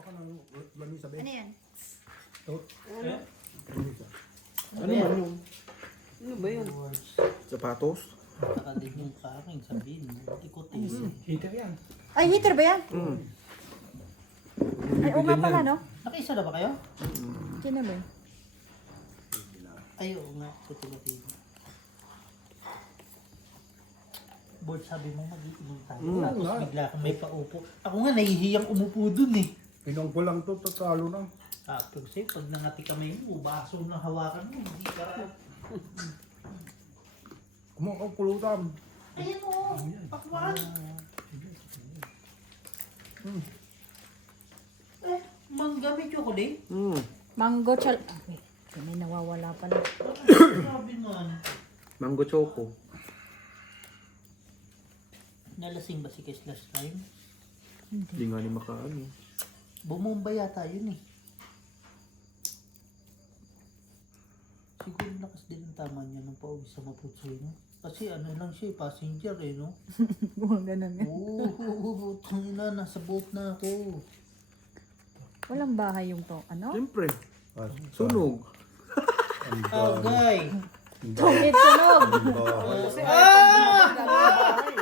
Kumuha ka ng lamisa, Ben. Ano yan? Ito. Lamisa. Ano man yun? Ano ba yun? Sapatos? Nakakadig yung kaking sabihin mo. Ikotis. Heater yan. Ay, heater ba yan? Mm. Ay, oo nga pala, no? Nakaisa na ba kayo? Diyan na ba yun? Ay, oo nga. Kutulotin. Board, sabi mo mag-iinom tayo. Tapos bigla kang may paupo. Ako nga, nahihiyang umupo dun eh. Pinong ko lang to, tatalo na. Kasi pag nangati kamay mo, baso na hawakan mo. Hindi ka. Kumuha ka pulutan. Ayan mo. Pakwan. Mangga may chocolate? Mm. Mango chal... Ah, wait. May nawawala pala. Sabi man. Mango choco. Nalasing ba si Kes last time? Hindi nga ni makaano. Bumumba yata yun eh. Siguro lakas din ang tama niya ng pauwi sa Maputsoy, no? Kasi ano lang siya, passenger eh, no? Buwang ganun eh. Oo, tangina, nasa boat na ako. Walang bahay yung to. Ano? Siyempre. Sunog. Agay! Tungit sunog!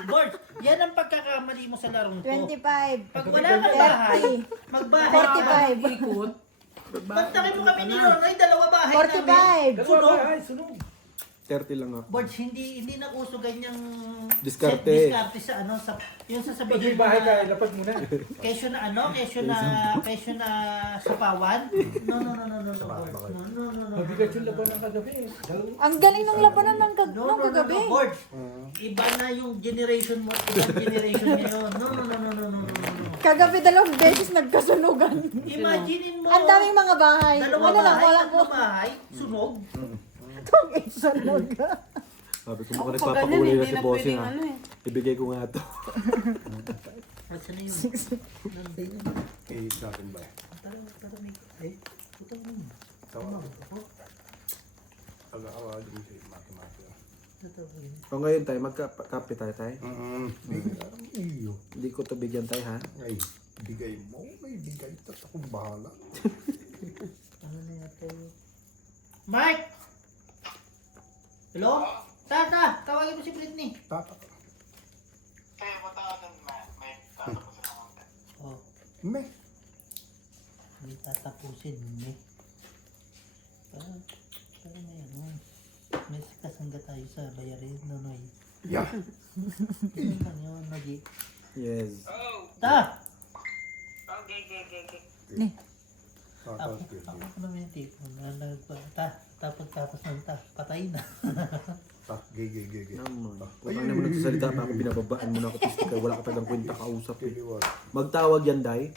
Bart, yan ang pagkakamali mo sa larong to. 25. Pag wala kang bahay, 30. magbahay ka. 45. Ikot. Pagtakin mo kami ni Ronay, dalawa bahay 45. Sunog. Ay, sunog. 30 lang ako. Boards, hindi na uso ganyang Diskarte. diskarte sa ano, sa, yung Pag sasabihin may bahay ka, na lapag mo na. kesyo na ano, kesyo na sapawan. No, boards. No. Mabigat yung laban ng kagabi. Ang galing ng labanan ng, No, kagabi. boards. Iba na yung generation mo, ibang generation ngayon. No. Kagabi 2 beses nagkasunugan. Imagine mo, Ang daming mga bahay. dalawa Ano lang, bahay, walang tatlo bahay, sunog. Tungit sunog. Sabi ko mukhang nagpapakulay na si Bossing ha. Ibigay ko nga to. Masa na yun? Eh, natin ba? Tara, may ay, puto mo. Tawa. Aga-awa din si Maki-Maki. O ngayon tayo, magkape tayo tayo. Iyo. Hindi ko to bigyan tayo ha. Ay, bigay mo. May bigay. Tapos akong bahala. Ano na yan ito? Mike! Hello? Tata, tawagin mo si Britney. Tata. Oh, Me. may tatapusin, may. Parang na yan, oh. May kasangga tayo sa bayarin, nonoy. Yeah. Ano lang yun, Nagi? Yes. Ta! Ni. Ako naman yung tipo. Tapos ng patay na. Gay. Naman. Huwag ka naman nagsasalita pa ako, binababaan mo na ako. Tapos wala ka talagang kwenta kausap eh. Magtawag yan, Day.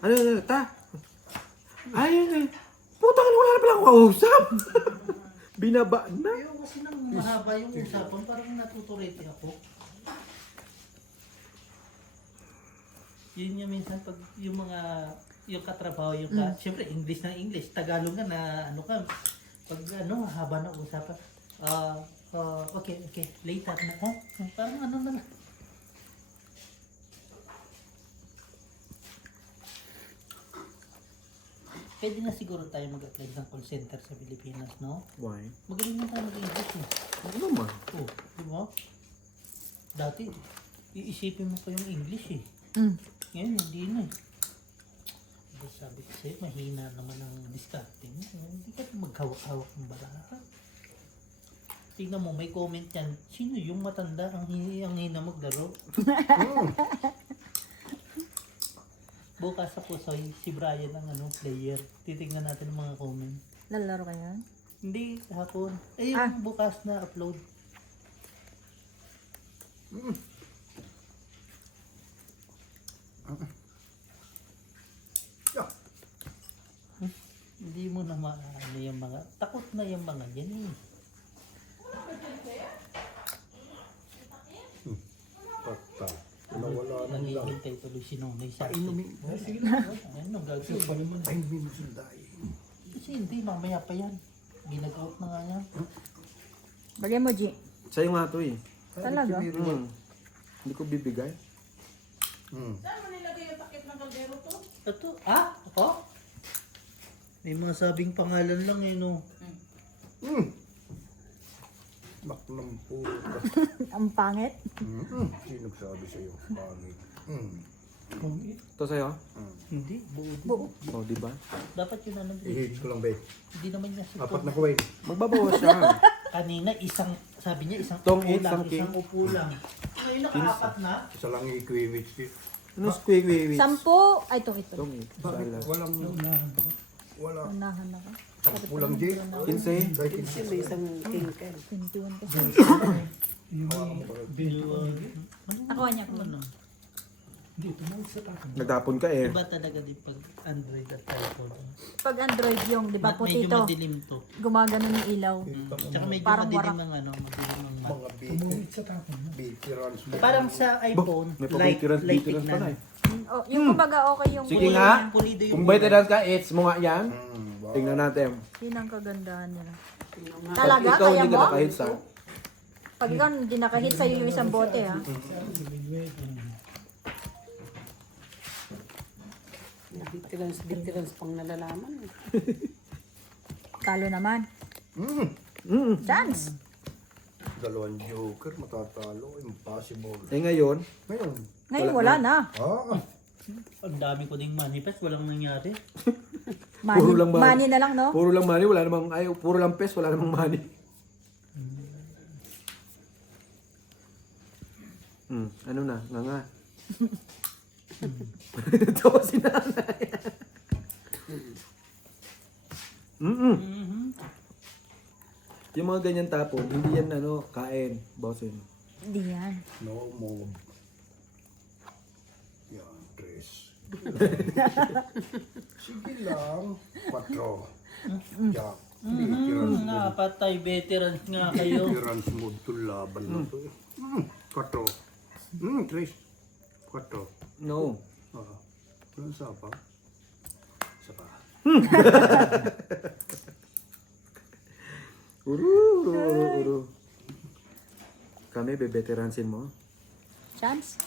Ano, ta? Ay, putang ina, wala na pala akong kausap. Binabaan na. Ayaw kasi nang mahaba yung usapan, parang natuturete ako. Yun yung minsan pag yung mga yung katrabaho yung siyempre English ng English, Tagalog ka na ano ka pag ano haba ng usapan. Okay, later na. Parang ano na lang. Pwede na siguro tayo mag-apply ng call center sa Pilipinas, no? Why? Magaling na tayo mag-English, eh. Ano naman? Oh, di ba? Dati, iisipin mo pa yung English, eh. Ngayon, hindi na, eh. Diba sabi ko sa'yo, mahina naman ang diskarte mo. Hindi ka maghawak-hawak ng baraha. Tingnan mo, may comment yan. Sino yung matanda ang hina maglaro? Bukas sa Pusoy, si Brian ang player. Titingnan natin ang mga comment. Lalaro ka yan? Hindi, hapon. Yung bukas na upload. Hindi mo na maano yung mga, takot na yung mga yan eh. Pata. Nawala na lang. Nangihintay tuloy si Nonoy sa Inumin. Sige na. Ano, gagawin. Ay, minusin dahil. Kasi hindi, mamaya pa yan. Ginag-out na nga yan. Bagay mo, G. Sa'yo nga to eh. Talaga? Hindi ko bibigay. Hmm. Saan mo nilagay yung takip ng kaldero Ito? Ah? Ako? May mga sabing pangalan lang eh, no? Baklang puta. Ang pangit. Sino nagsabi sa'yo? Pangit. Ito sa'yo? Hindi, buo. Buo. Oh, di ba? Dapat yun ano. I-hate ko lang, be. Hindi naman niya si Apat na kuwain. Magbabawas siya. Kanina, sabi niya, isang Tong upo eight, lang, something. isang upo lang. Ngayon, nakaapat na. Isa lang i-quewits dito. Ano squig wait? 10. Ay, ito. Itong 8. Bakit walang... Wala. Unahan na ka. Walang J. 15. Dahil May isang tingkan. 21 kasi. Nakuha niya ko. Ano? Nagtapon ka eh. Iba talaga din pag Android at iPhone. Pag Android yung, di ba, puti Medyo to. madilim to. Gumagano ng ilaw. Tsaka medyo Parang madilim warak. ang ano, madilim ang mat. mga veterans mo. Parang sa iPhone, May light pabitiran tignan. pala eh. Oh, yung kumbaga okay yung Sige kulay nga. niya. Pulido yung Kung veterans ka, it's mo nga yan. Wow. Tingnan natin. Yun ang kagandahan nila. Pag Talaga? ikaw Kaya hindi mo? ka nakahit sa... Pag ikaw hindi nakahit sa'yo yung isang bote, ha? Veterans pang nalalaman. Talo naman. Chance. Dalawang joker, matatalo. Impossible. Eh ngayon, Ngayon. Ngayon wala na. Ang dami ko ding manifest, walang nangyari. Money, Puro lang money. money na lang, no? puro lang money, wala namang... Ay, puro lang pes, wala namang money. Ano na? Nga nga. Ito si nanay. Yung mga ganyan tapon, hindi yan ano, kain, bosin. Hindi yan. No mob. Yan, tres. Sige lang. 4. Jack. Veterans mo. Nga, patay veterans nga kayo. Veterans mo. Ito laban na to. 4. Tres. 4. No. Ano sa pa? Isa pa. Uru. Kami, bebeteransin mo. Chance?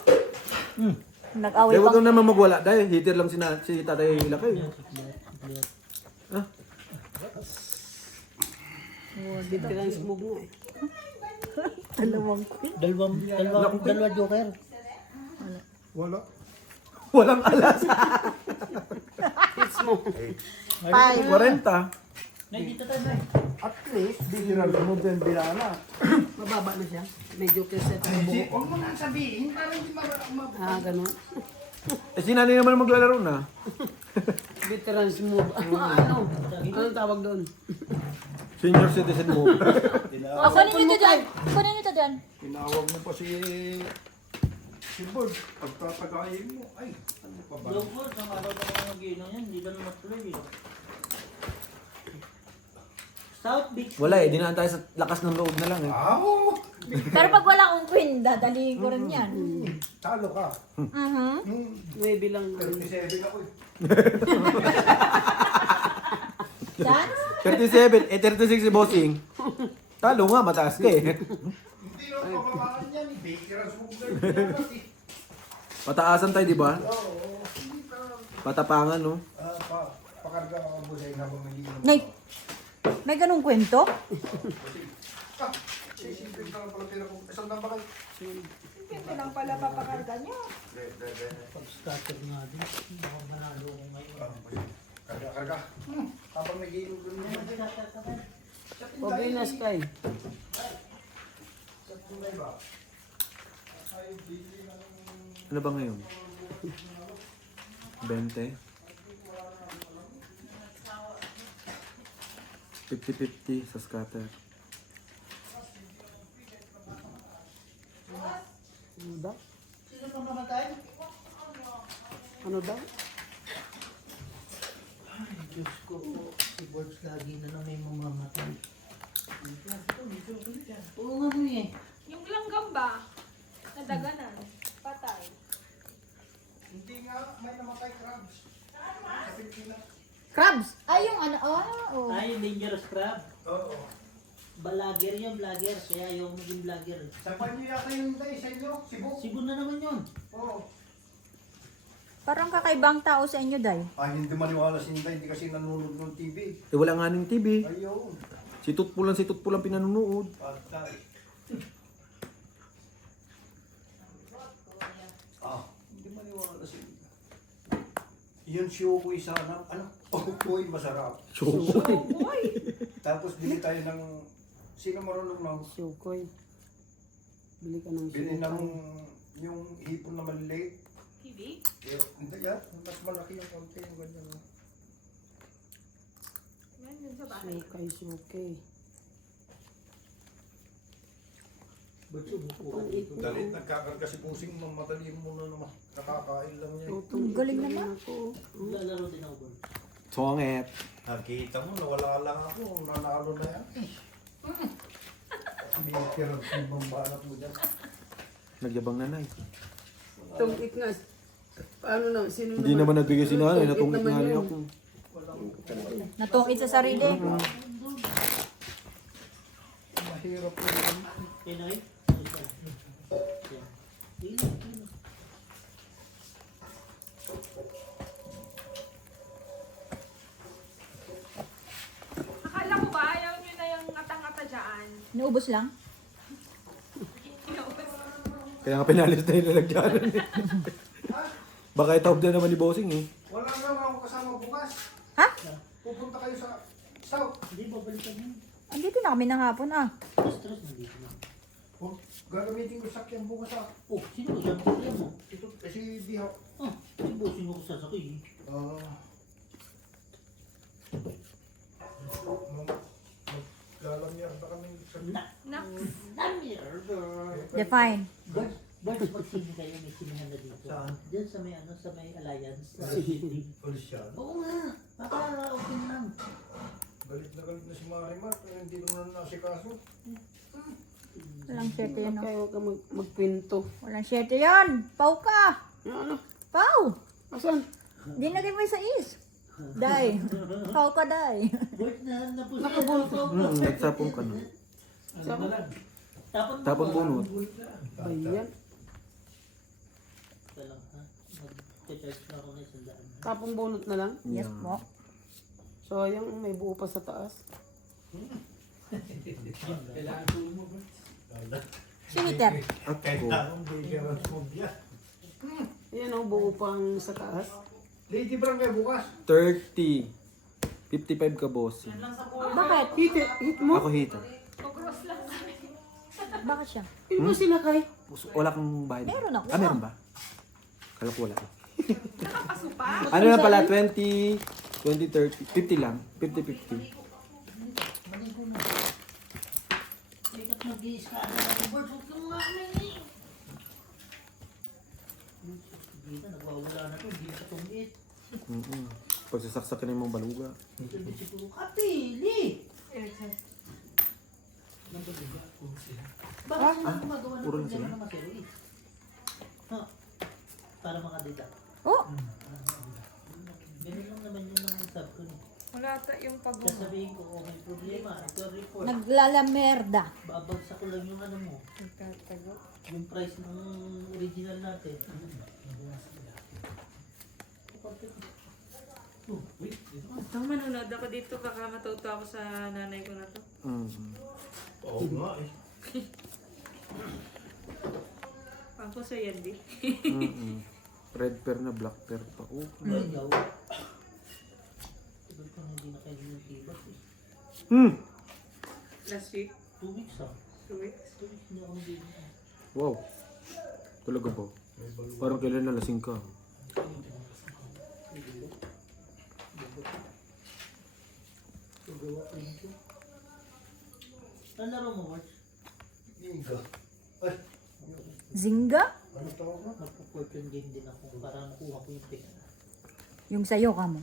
Nag-away Dahil huwag pang... kang naman magwala dahil hitter lang si Tatay Lakay. Veterans move nga eh. Dalawang queen. Dalawa joker. Wala. Walang alas. Hits mo. 5. 40. Nay, dito tayo, Nay. At least, veterans mo din bilana. Mababa na siya. Medyo keset ang buhok. Huwag mo na sabihin para hindi Ganun. Eh si nanay naman maglalaro na. Veterans move. Ano? Anong tawag doon? Senior citizen mo. Kunin nyo ito dyan. Kunin nyo ito dyan. Tinawag mo pa si Bird. Pagtatagayin mo. Ay, ano pa ba? Joker, sa araw pa mga mag-iinom yan, hindi lang matuloy eh. South Beach. Wala eh, dinaan tayo sa lakas ng loob na lang eh. Oo! Pero pag wala akong queen, dadalihin ko rin yan. Talo ka. 9 lang. 37 ako eh. Chance? 37, 36 si Bossing. Talo nga, mataas ka eh. Hindi yung pababaan yan. Veterans mo din. Mataasan tayo, di ba? Oo. Patapangan, no? Pakarga ako mo sa habang nag-iinom. Nay, may ganung kwento? Simple lang pala tira ko. Isang na ba kayo? Simple lang pala papakarga niya. Pag-scatter nga din. Baka manalo ko ngayon. Karga. Habang nag-iinom ko niya. Pobre na Sky. Sa tunay ba? Ano ba ngayon? 20? 50-50 sa scatter. Ano daw? Sino pa mamatay? Ano daw? Ay, Diyos ko po. Si Borbs lagi na lang may mamamatay. Oo nga mo eh. Yung langgam ba? Nadaganan. Patay. Hindi nga may namatay crabs. Sa Pilipinas. Crabs! Ay, yung ano, oh. Ay, dangerous crab. Oo. Vlogger yung vlogger. Kaya yung maging vlogger. Sa panyo yata yung tayo sa inyo. Cebu. Cebu na naman yun. Oo. Parang kakaibang tao sa inyo, Day. Ay, hindi maniwala si Inday, hindi kasi nanonood ng TV. Eh wala nga ning TV. Ayun. Si Tutpulan pinanunood. Patay. Hindi maniwala si Inday. Yun siyokoy sana. Ano? Okoy, masarap. Boy! Tapos bili tayo ng... Sino marunong na? Sukoy. Bili ka ng Bili ng sukoy. yung hipon na maliliit. TV? Hindi yan. Mas malaki yung konti yung ganyan. Yan, yun sa bahay. Sukoy. Ba't sumuko? Dali, nagkakarga si Pusing, mamadali muna naman. Nakakain lang niya. Tutong Galing naman. ako. Lalaro din ako, Bol. Songet. Nakita mo, nawala lang ako. Nanalo na yan. Hindi kira ibang banat mo dyan. Nagyabang nanay. Tungkit nga. Paano na? Sino Hindi naman nagbigay si nanay. Natungkit naman nga rin yun. ako. Natungkit sa sarili. Mahirap na yan. Eh, Nay? Akala ko ba ayaw nyo na yung atang-ata dyan? Naubos lang. Kaya nga pinalis na yung lalagyanan eh. Baka itawag na naman ni Bossing eh. Wala naman ako kasama bukas. Ha? Pupunta kayo sa South. Hindi, babalikan mo. Andito na kami ng hapon ah. Stress nandito na. Oh, gagamitin ko sakyan bukas sa... Oh, sino ba siya? Kaya mo? Ito, si Bihaw. Ah, si bossing ako sasakay. Maglalamyar na kami sa... Nak. Define. Birds, magsini kayo, may sinihan na dito. Saan? Diyan sa may, sa may alliance. Polysyan. Oo nga, baka okay lang. Galit na si Marimar. Pero hindi naman nasikaso. Walang syerte yun. No? Kaya huwag ka magpinto. Walang syerte yun. Pau ka. Ano? Pau. Asan? Dinagay mo sa is. Day. Pau ka, Day. Bird na, napusya. Nakabulot. Nagsapong ka na. Tapon bunot. Ayan. Ito lang ha, mag-charge na ako na 100. Tapong bunot na lang. Yes Yeah. po. Sayang, may buo pa sa taas. Siniter. At ko. Kailangan bigyan ng smoothia. Ayan o, buo pang sa taas. Lady Brang kayo bukas. 30. 55 ka, Bossing. Bakit? Hit mo? Ako hita. Pag-cross lang sa akin. Bakit siya? Hit mo sila kay. Wala kang bahay. Meron ako. Ah, meron ba? Kala ko wala. Nakapaso pa. Ano na pala? 20, 30, 50 lang. 50-50. Maligo na. Ikat mag-i-scatter ako, Bird. Huwag kang maamay. Hindi na, nagwawala na to. Hindi na katungit. Pagsasaksakin na yung mga baluga. Hindi siguro kapili. Bakit sila gumagawa ng puro na problema sila? ng material? Ha? Para makadita. Oh, Ganun lang naman yun ang sabi ko. Wala yung pag-umo. Sasabihin ko, oh, may problema. Ito report. naglalamerda. Babagsak ko lang yung ano mo. Yung price ng original natin. Tama, manonood ako dito. Baka matuto ako sa nanay ko na to. Oo nga eh. Ako sa Yandy. Red pear na black pear pa. Oh. Ganyaw. Tagal ko na hindi na kayo yung tibat eh. Last week, 2 weeks ah. 2 weeks. 2 weeks hindi ako nabili. Wow. Talaga ba? Parang kailan nalasing ka. Gagawa ko yun ko. Ang laro mo, March? Iga. Ay, Zinga? ano tawag mo? Magpo-fortune game din ako para makuha ko yung pick. Yung sayo ka mo.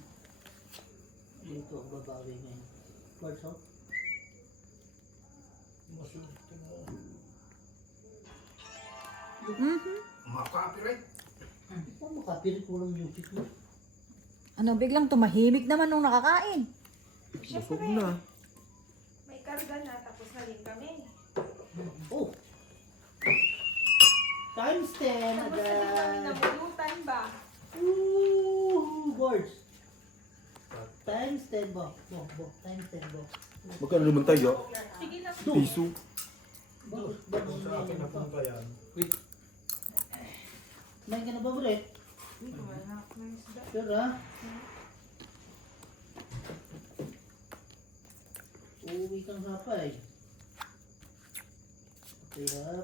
Dito ang babawi ngayon. March, oh? Masulti mo. Mhm. Makapiright. Hindi pa makapirit mo ng music mo. Ano, biglang tumahimik naman nung nakakain. Busog na. May karga na, tapos na rin kami. Oh! Times 10 Tapos na din kami agad! nabulutan ba? Ooh, boards. Times 10 bo. Bo. Times 10 bo. Magkano naman tayo? Sige na. Piso. Kung sa akin napunta yan. Kumain ka na ba, Bre? Sure, ha? Uuwi kang hapay. Okay, ha?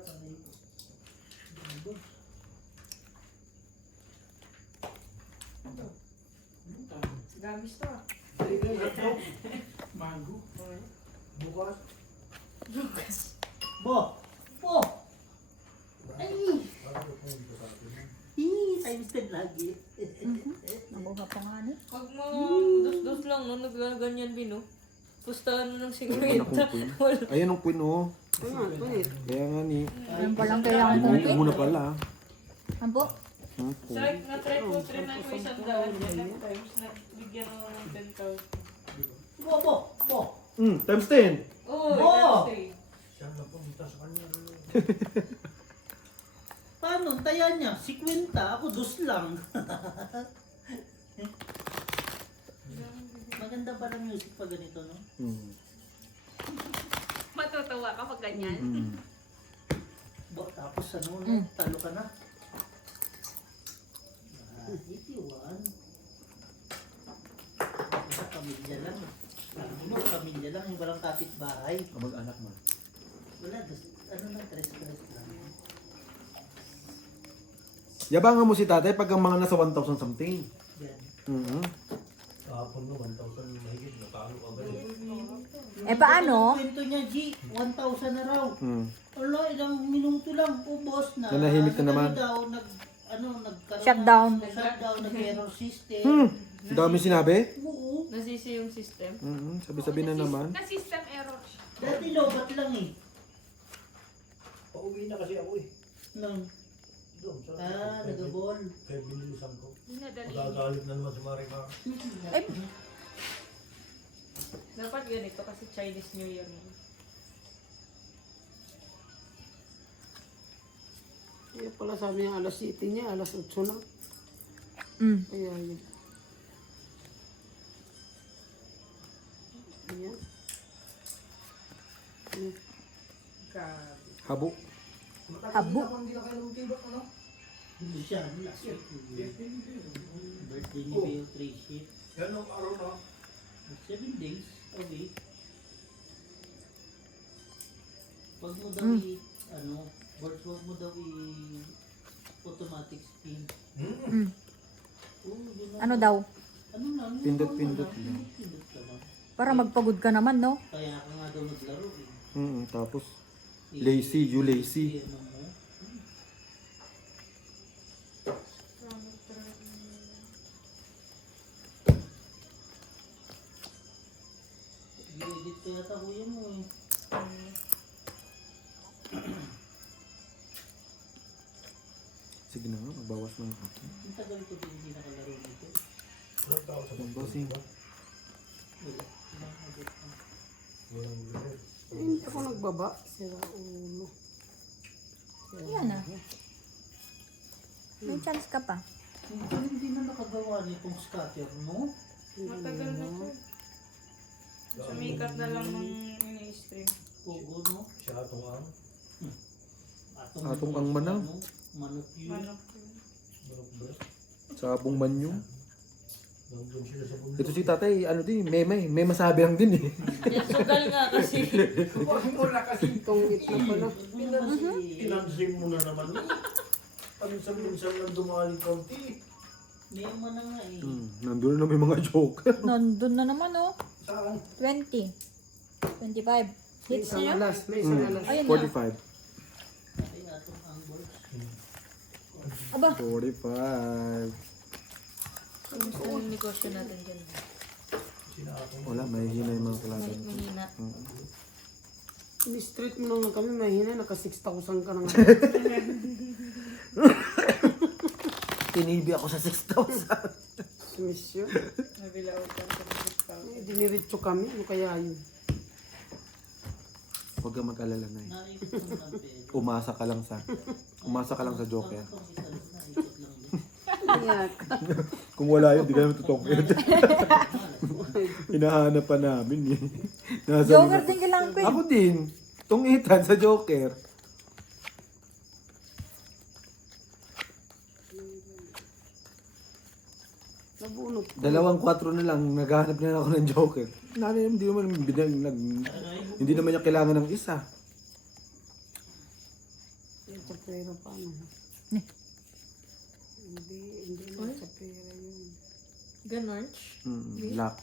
Gamis to ah. Mango. Bukas. Bo! Bo! Ay! Times 10 lagi. Nabuha pa nga ni. Huwag mo dos-dos lang, no? Nagganyan bino. Pustahan mo ng Wala sigareta. akong queen. Ayan ang queen, oh. Kaya nga ni. Ayun pa lang kailangan Limutin kumpit. mo na pala. Ano po? Try, na-try ko, trinay ko isang daan. Yan times na bigyan mo ng 10,000. Bo! Times 10. Oh, Bo! stay. Siyang napunta sa kanya. Paano? Taya niya. 50. Ako dos lang. Maganda ba ng music pag ganito, no? Matutuwa ka pag ganyan. Bo, tapos ano, no? Talo ka na. 81. Sa pamilya lang. Ano, pamilya lang. Yung walang kapitbahay. Mag-anak mo. Wala, ano lang, tres-tres lang. Yabangan mo si tatay pag ang mga nasa 1,000 something. Yan. Kahapon no, 1,000 mahigit. Natalo ka ba eh? Eh paano? Kwento niya, G, 1,000 na raw. Wala, ilang minuto lang, ubos na. Nanahimik na naman. Daw, nagkaroon Shutdown. Shutdown, nag-error system. Ang dami sinabi. Oo. Nasisi yung system. Sabi-sabi na naman. Na system error siya. Dati lobat lang eh. Pauwi na kasi ako eh. Nang, Doon sa nagabol. kaya binilisan ko. Dinadali. Magagalit na naman si Marika. Dapat ganito kasi Chinese New Year yun. Kaya pala sabi niya alas 7 niya, alas 8 na. Kaya yun. Ayan. Habo. Habo. Hindi na kayo lumutibak, ano? Hindi siya, last week. Birthday ni Beo Tracy. Yan ang araw na. 7 days away. Pag mo daw birds, wag mo daw automatic spin. Oo, yun lang. Ano daw? Ano lang? yun Pindot-pindot lang. lang. Pindot ka lang. Para magpagod ka naman, no? Kaya ka nga daw naglaro eh. Tapos, lazy, you lazy. Ano mo? I-edit ko yata kuya mo eh. Sige na nga, magbawas na ako. Ang tagal ko din hindi nakalaro dito. Walang tao sa Ang bossing. Wala. Nakakabit ka. Walang gulit. Hindi ako nagbaba. Sira ulo. Yan na. May chance ka pa. Hindi na nakagawa nitong scatter, no? Matagal na po. Sumikat na lang nung ini-stream. Pogo, no? Siya itong ang. Atong ang manaw. Manok yun. Manok yun. Manok ba? Sabong manyo. Nandun sila sa bundok. Ito si tatay, ano din, may masabi lang din eh. Yan, sugal nga kasi. Tungit na pala. Inansin mo na naman. Paminsan-minsan lang dumaling kaunti. Mema na nga eh. Nandun na may mga joke. Nandun na naman, oh. Saan? 20. 25. May Hits isang niya? alas. May isang alas. Ayun na. 45. Ay, atong angle. Aba, 45. Gusto yung negosyo natin dyan. Sinatong. Wala, may hina yung mga kalaban. Mahina. Ini-street mo naman kami, mahina. Naka 6,000 ka na nga. Tinibi ako sa 6,000. Sumisyo. Nabilaw ka sa Diniritso kami. Ano kaya yun? Huwag kang mag-alala na Naikot lang ng pera. Umasa ka lang sa joker. Itong isa lang naikot lang din. Iyak. Kung wala yun, di ka naman tutokit. Hinahanap pa namin eh. Nasa Joker din kailangan ko eh. Ako din. Tungitan sa Joker. Nabunot ko. 2-4 na lang, naghahanap na ako ng Joker. Nanay, hindi naman niya kailangan ng isa. Sa pera pa ano. Hindi na sa pera yun. Ganon. Lock.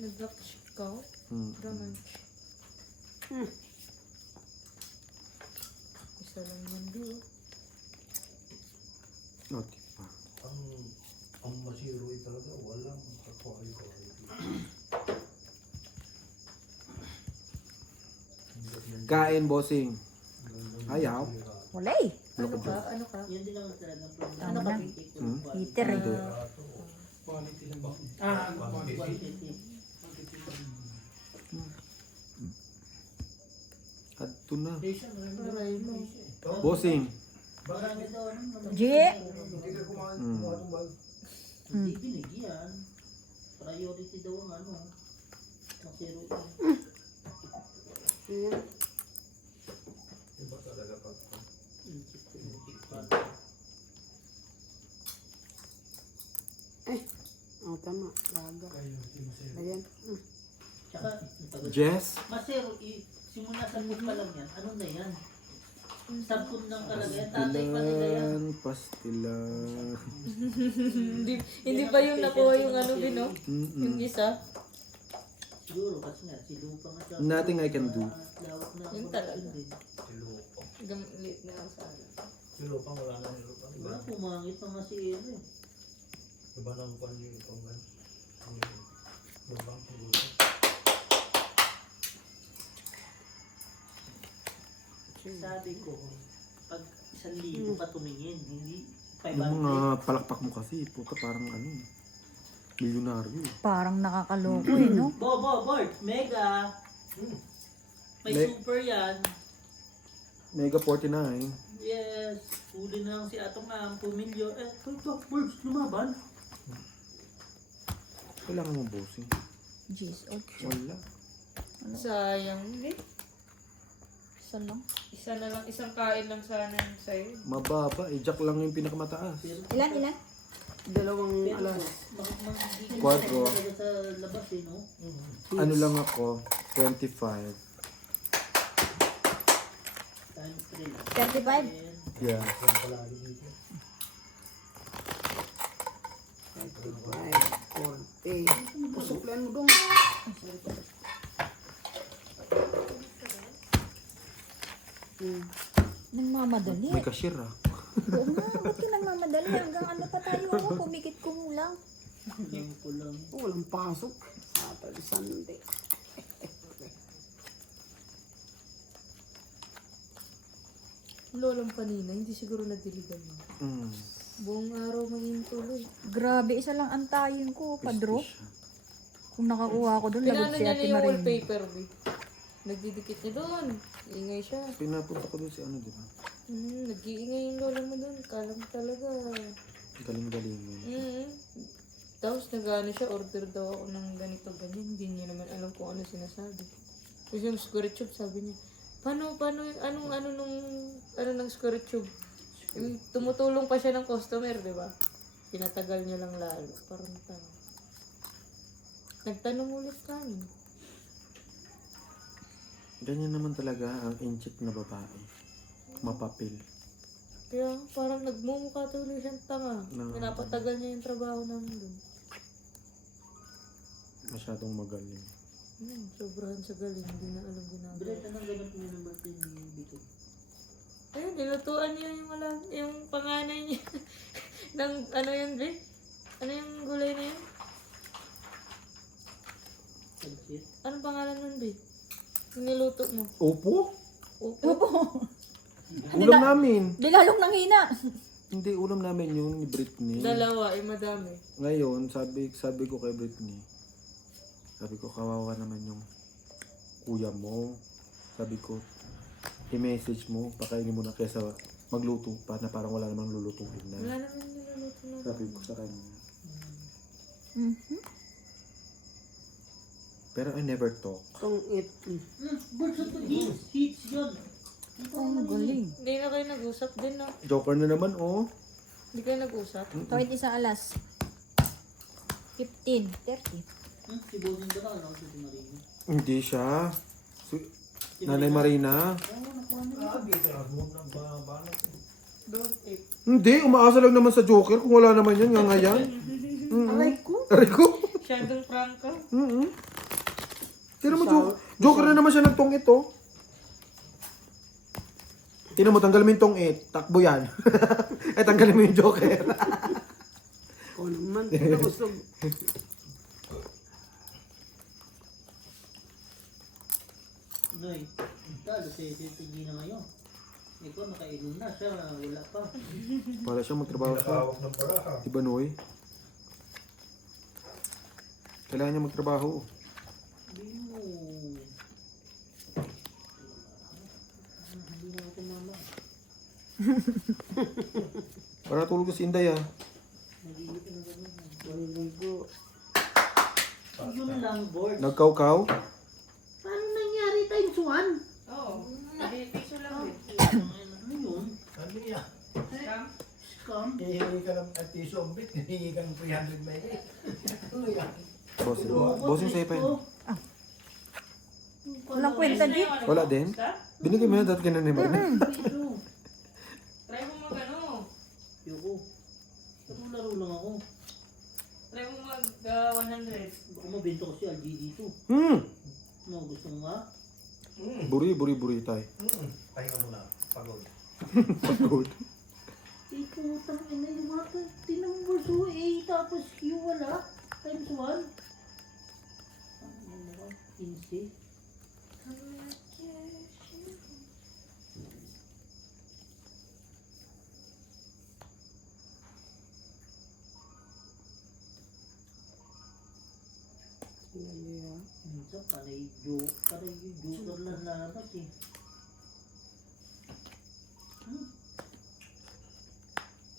Nag-block ka. Ganon. Isa lang yan doon. Okay pa. Ang masiroy talaga, walang kakwayo-kwayo. Kain, bossing. Ayaw. Wala eh. Ano ka? Ano ka? Yan din ang talaga problem. Ano ka? Heater eh. Quality lang ba? Quality. Adto na. Aray mo. Bossing. G. Hindi ka kumain ng bag. Hindi binigyan. Priority daw ang ano. Masiro yun. Ayan. Iba talaga pag Oh, tama. Laga. Ayan. Tsaka, Jess. Masero, simula sa food pa lang yan. Ano na yan? Sabon lang talaga yan. Tatay pa nila yan. Pastilan. Hindi ba yung nakuha yung ano din, no? Yung isa? Siguro kasi nga, si Lupa nga siya. Nothing I can do. Lawak na. Yung talaga. din. Gamlit na ako sa akin. Silupang wala na nilupang. Wala, pumangit pa nga si Ero eh. Iba nang pan yung itong gan. Lupang siguro. Sabi ko, pag 1,000 pa tumingin, hindi Yung 500. mga palakpak mo kasi, puta parang ano, milyonaryo. Parang nakakaloko eh, no? Bart, mega. May Me- super yan. Mega 49. Yes. Huli na lang si Atong na 2 milyon. Birds, lumaban. Kailangan mo bossing. Jeez, okay. Wala. Sayang. Hindi. Isa lang. Isa na lang, isang kain lang sana yung sa'yo. Mababa. Jack lang yung pinakamataas. Ilan? Dalawang Pero, alas. magiging Quadro. talaga sa labas eh, no? Ano lang ako? 25. Times 3. 35? Yeah. Yan palagi dito. 40. Pusuklan mo dong. Nagmamadali. May cashier ah. Oo nga, ba't ka nagmamadali? Hanggang ano pa tayo ako, pumikit ko mo lang. Kulang. Walang pasok. Saturday, Sunday. Lolang panina, hindi siguro nadiligan mo. Buong araw maging tuloy. Grabe, isa lang antayin ko, padro. Prestige. Kung nakakuha ko doon, Pinano lagot si niya Ate na yung Marin. wallpaper, be. Nagdidikit niya doon. Ingay siya. Pinapunta ko doon si ano, di ba? Nag-iingay yung lola mo doon. Kalam talaga. Galing-galing yun. Tapos nag-ano siya, order daw ako ng ganito, ganyan. Hindi niya naman alam kung ano sinasabi. Tapos yung square tube, sabi niya, paano, ano ng square tube? Yung tumutulong pa siya ng customer, di ba? Pinatagal niya lang lalo. Parang tao. Nagtanong ulit kami. Ganyan naman talaga ang inchik na babae. Mapapil. Kaya parang nagmumukha tuloy siyang tanga. No. Pinapatagal niya yung trabaho namin doon. Masyadong magaling. Sobrahan sa galing. Hindi na alam ginagawa. Brett, anong ganap niya ng birthday ni Bito? Ayun, nilutuan niya yung panganay niya. ng ano yun, Be? Ano yung gulay na yun? Pansit? Anong pangalan nun, Be? Yung niluto mo. Opo? Opo. Ulam namin. Di lalong nanghina. Hindi, ulam namin yung ni Britney. Dalawa, madami. Ngayon, sabi ko kay Britney, sabi ko, kawawa naman yung kuya mo. Sabi ko, i-message mo, pakainin mo na kesa magluto pa na parang wala namang lulutuin na. Wala naman niluluto na. Sabi ko sa kanya. Mhm. Pero I never talk. Itong it. Birds of the hits yun. Ang galing. Hindi na kayo nag-usap din, no? Joker na naman, oh. Hindi kayo nag-usap. Kahit isang alas. 15, 30. Si Bonin ba na? Ano si Marino? Hindi siya. Nanay Marina. Grabe, mo na banat. Don't it. Hindi, umaasa lang naman sa Joker kung wala naman yun, nga ngayon. Aray ko. Aray ko. Shadong prank ka. Tira mo, Joker na naman siya ng tong ito. Tingnan mo, tanggal mo yung tong takbo yan. Eh, tanggalin mo yung Joker. O naman, pinabusog. Noy, talo sige na ngayon. Ikaw nakainom na siya, wala pa. Para siya magtrabaho sa... Nakahawak ng para. Diba, Noy? Kailangan niya magtrabaho. Hindi mo. Hindi na ako mama. Para tulog ko si Inday, ah. Nagigit na gano'n. Ligo. Yun lang, board. Nagkaw-kaw. Paano nangyari times 1? Oo. Hindi, piso lang din. Ano yun? Ano yan? Scam? Hihingi ka ng piso ang bit, hihingi ka ng 300 na yun. Ano yan? Bossing. Bossing sa'yo pa yun. Walang kwenta din. Wala din? Binigay mo yan dati ka na ni Marina. Try mo mag ano. Yoko. Pero laro lang ako. Try mo mag 100. Baka mabenta ko si LG dito. No, gusto mo nga? Buri tayo. Pahinga muna. Pagod. Pagod. Eh, putang ina yung mga tinambol so A tapos Q wala. Times 1. Ano ba? 15. Minsan panay joker na lalabas eh.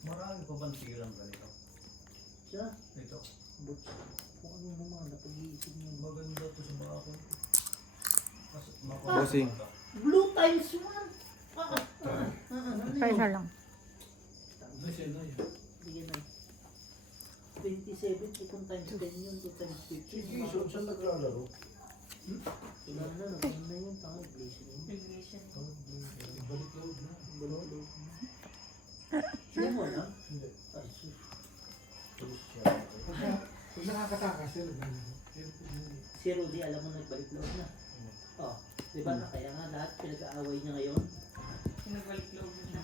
Marami pa bang tirang ganito? Siya, Ito. but kung ano naman napag-iisip niya. Maganda to sa mga ako. Bossing. Blue times 1. Pressure lang. Kasi na yun. Sige na. 27 kung times 10 yun, 2 times 15. Sige, so saan naglalaro? Wala na, naman na yun. Tama, blazing yun. Balik load na. Hindi mo alam? Hindi. Ay, sus. Pag nakakatakas, sila Si Rudy, alam mo, nagbalik loob na. Oh, di ba na? Kaya nga lahat pinag-aaway niya ngayon. Nagbalik loob na.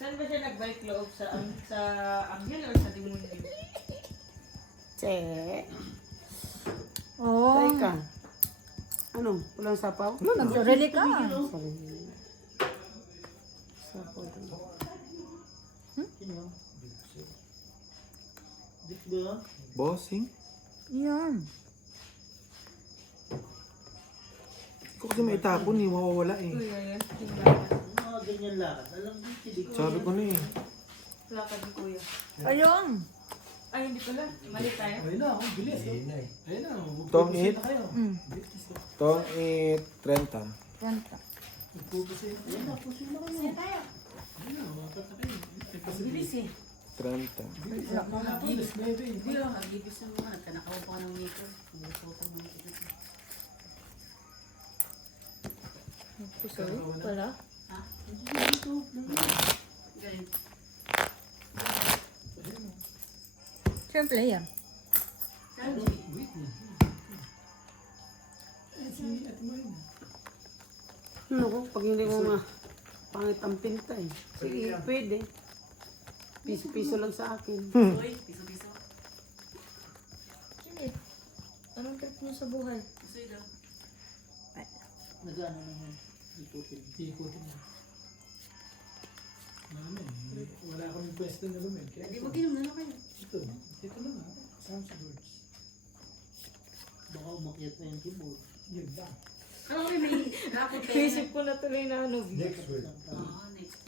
Saan ba siya nagbalik loob? Sa Anghel or sa Demonyo? Che. Oo. Teka. Ano? Walang sapaw? Nagsarili ka. Sorry. Sapaw din. Sino yun? Dick ba? Bossing? Yan. Ikaw kasi may tapon eh, mawawala eh. Uy, ayan. Yung mga ganyan lakad. Alam mo, si Dick. Sabi ko na eh. Lakad ni Kuya. Ayun. Ay, hindi pala. Mali tayo. Ayun na, ang bilis. Ayun na eh. Ayun na. Tong it. Mm. Tong it 30. Kwenta. Ayan na, puso mo kayo. Bilis eh. 30. Hindi lang. Ibig sa mga nagkanakaw pa ng nito. Umupo pa ng nito. Puso pala. Ha? Dito. Ganun. Siyempre yan. Naku, pag hindi mo pangit ang pinta eh. Sige, pwede. Piso-piso lang sa akin. Uy, piso-piso. Sige. Anong trip mo sa buhay? Piso daw. Nag-ano naman. Ikutin. Wala kaming pwesto na lumin. Hindi mo ginom na kayo. Ito na nga. Sounds birds. Baka umakyat na yung keyboard. Yun lang. Ano kami may rapot kayo? Naisip ko na tuloy na ano. Next word. Oo, next.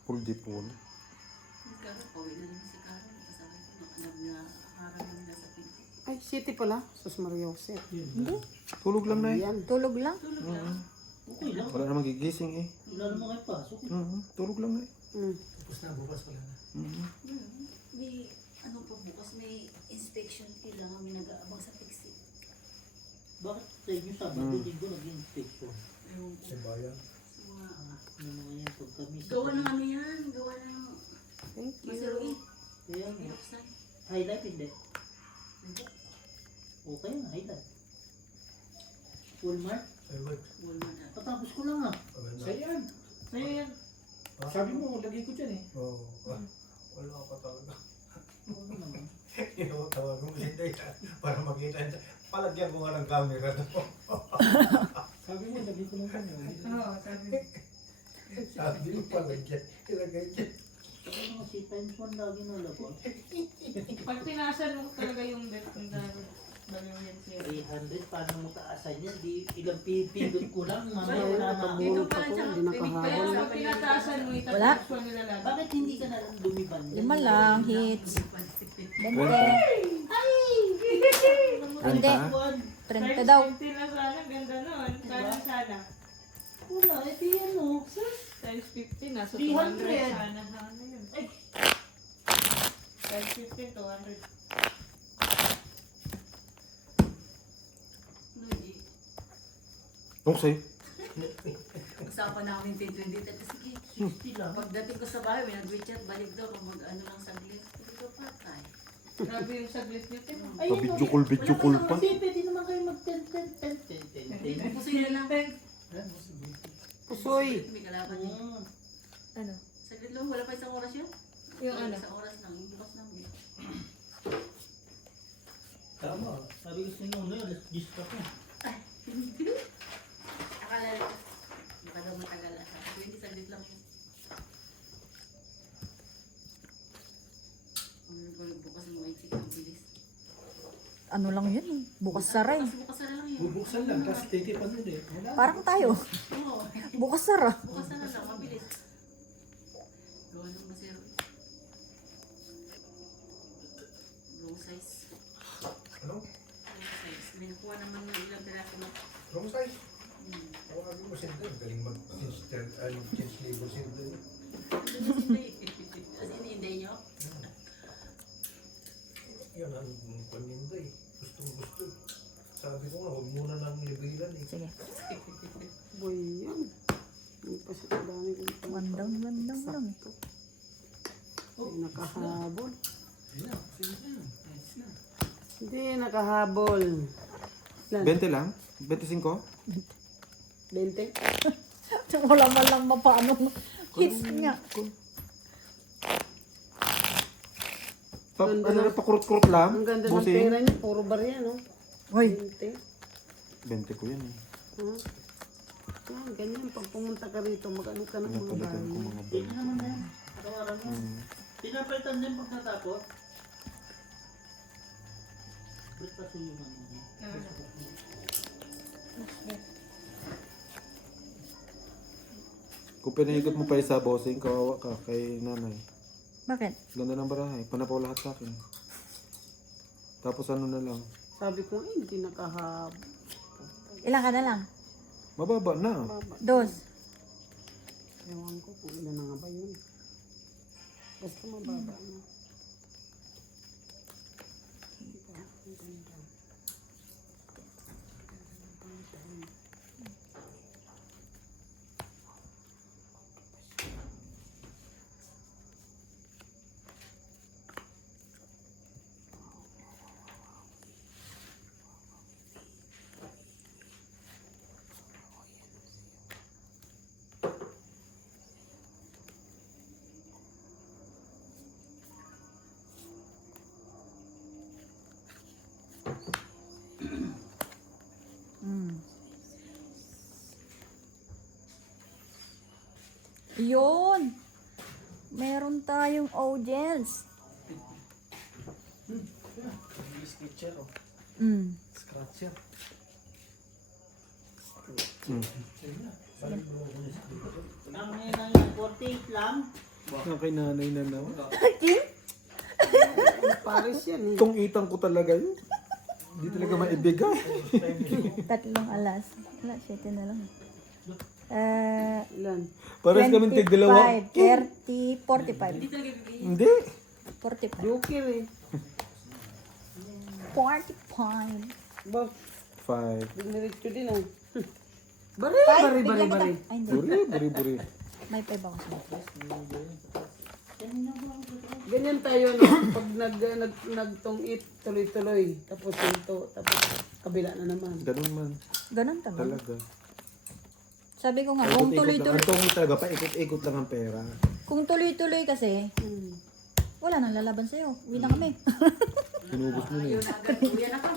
Full di full. Karo, pauwi na naman si Karo. Kasabay ko, nakaharap naman na sa pinto. Ay, city pala. Sus Mariose. Hindi. Tulog lang na eh. Yan. Tulog lang. Okay lang. Wala namang gigising eh. Wala naman kayo pasok. Tulog lang na eh. Tapos na, bukas wala na. May, ano pa bukas, may inspection kailangan may nag-aabang sa fixit. Bakit sa inyo Sabado, Linggo nag-inspection? Yung Sa bayan. sa mga, Ano mga yan pag kami sa gawa ng ano yan, gawa ng Thank you. masaruin. Kaya nga, Buksan. highlight hindi. Okay nga, highlight. Full mark? Ay, wait. Wala na. Patapos ko lang ah. Maganda. Sa'yo yan. Sa'yo yan. Sabi mo, lagay ko dyan eh. Oo. Wala ka talaga. Oo naman. Tawag mo si Day para makita niya. Palagyan ko nga ng camera doon. Sabi mo, lagay ko lang kanya. Oo, sabi. Sabi mo palagyan. Ilagay niya. Sabi mo, si times 1 lagi nalabas. Pag tinasan mo talaga yung bet, kung gagawin yan siya. 300, paano mo taasan yan? Di, ilang pindot ko lang. Mamaya wala na ako. Dito pala siya. Hindi Kaya nakahabol. pag tinataasan mo, Wala. itatapos ko nila lahat. Bakit hindi ka na lang lumiban? 5 lang, hits. 20. Hindi. 30 daw. 50 na sana, ganda nun. Sana. Wala, ito yan o. Times 50, nasa 300. 200 sana. Ano yun? Ay, Times 15, 200. Hindi. Okay. Usapan namin 10-20. Sige, 60 lang. pagdating ko sa bahay, may nag-WeChat, balik daw kung mag-ano lang saglit. Hindi ko patay. Grabe yung saglit niyo, Tim. Video call pa. Kasi pwede naman kayo mag-10. Puso yun lang. Pusoy. May kalaban eh. Ano? Saglit lang, wala pa isang oras yun. Yung ano? Isang oras lang, yung bukas lang. Tama. Sabi ko sa inyo, alas 10 ka pa. Akala ko, baka daw matagal. Sabi ko, hindi saglit lang yun. Bukas mo ay check ang bilis. Ano lang yun eh. Bukas sara eh. Bukas na lang yun. Bubuksan lang, tapos titipan mo din. Wala. Parang tayo. Oo, Bukas sara. bukas na lang, mabilis. Gawa ng masero. Long size. Ano? Long size. May nakuha naman ng ilang piraso na. Wrong size. Tawagin mo si Day. Galing mag-change label si Day. As in, hindi nyo? Yan ang paninda eh. Gustong gusto. Sabi ko nga, huwag muna nang libilan eh. Sige. Boy, yan. Hindi pa siya dami kong Bandang lang eh. Hindi nakahabol. Sige na. Ayos na. Hindi nakahabol. Lan, 20 lang? 25? 20? Wala man lang mapaano. Hits nga. Ganda Ano na. na, pakurot-kurot lang? Ang ganda ng Bossing? pera niya. Puro barya, no? Hoy. 20. 20 ko yan eh. Ha? Yan, ganyan. Pag pumunta ka rito, mag-ano ka ng mga Napalitan ko bahay. mga Pwede naman na yan. Tawaran mo. Pinapalitan din pag natapos. Breakfast yung ano. Kung pinahigot mo pa isa, bossing, kawawa ka kay nanay. Bakit? Ganda ng barahay. Panapaw lahat sa akin. Tapos ano na lang. Sabi ko, hindi nakahabol. Ilan ka na lang? Mababa na. Dos. Ewan ko kung ilan na nga ba yun. Basta mababa na. Diba? Ang ganda. Yun. Meron tayong audience. Sketcher oh. Mm. Scratcher. Hmm. Sige na. Ang ngayon yung 48 lang. Ang kay nanay na naman. Paris yan eh. Itong itang ko talaga yun. Hindi talaga maibigay. 3 alas. Wala, 7 na lang. Ilan? Pares kami tig dalawa. 30, 45. Hindi. 45. Joker eh. 45. Ba, 5. diniretso din ah. Bari, Five, bari, bari, bigyan bari. kita. Ay, hindi. Buri. May 5 ako sa Ganyan tayo no, pag nagtungit tuloy-tuloy, tapos ito, tapos kabila na naman. Ganun man. Ganun talaga. Talaga. Sabi ko nga, kung tuloy-tuloy, Ang tungkol talaga, paikot-ikot lang ang pera. kung tuloy-tuloy kasi, wala nang lalaban sa'yo. Uwi na kami. Inubos mo na yun. Uyan ako.